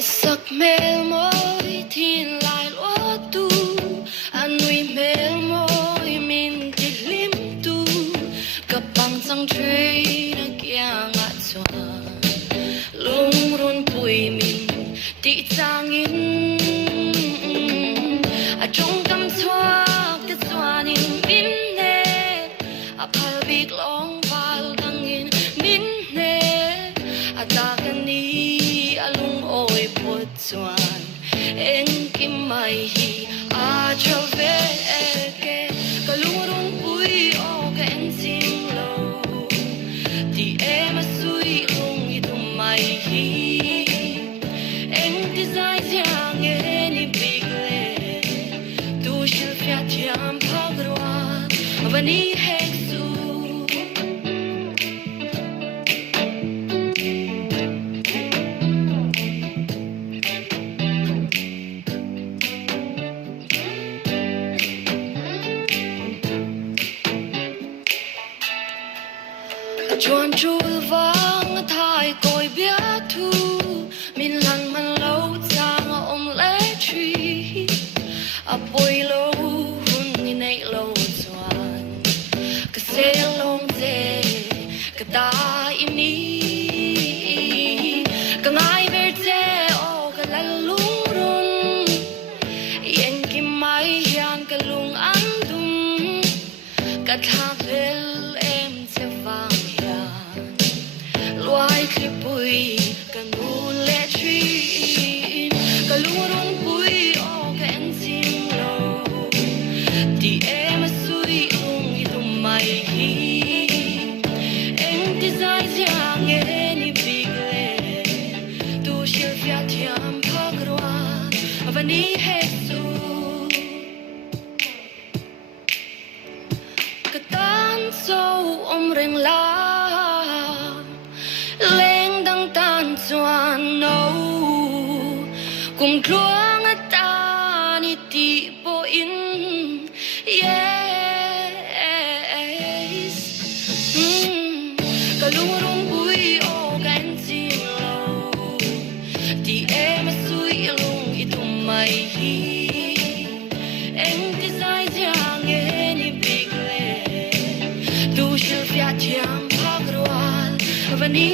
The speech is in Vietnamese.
Sắc mel môi thiên lại lúa tu anh nuôi mel môi min chỉ lim tu gặp bằng sang trời na kia ngã xoa lung run bụi min ti changin trong tâm thoa cái xoa nín nín nè phal big long phal dangin nín nè ta cái ni alung oi chuan en kim mai hi a chove ke kalurun pui o ke en sing lo ti em sui lung i tum mai hi en desire yang en i big le tu shil fia tiam pagrwa vani hexu chuan chul vang thai koi bia thu min lan man lo chang om le tri a poi lo hun ni nei lo chuan ka se long te ka ta ini ka ngai ver te o ka la lung run yen ki mai hian ka lung an dum ka tha vel em se vang loài khi bụi cần buồn lệ truy cả luôn bụi o kén xin lâu thì em suy lung i tum mai hi em ti zai giang nghe ni big le tu shil fia tiam pagrwa vani hesu ka tan so reng la lên đăng tan chuan nâu cùng luang ta ni ti po in yes kalurung bui o gan chim lo ti em sui lung i tum mai hi em ti sai giang nghe ni big le tu shil fia tiam pagrwal vani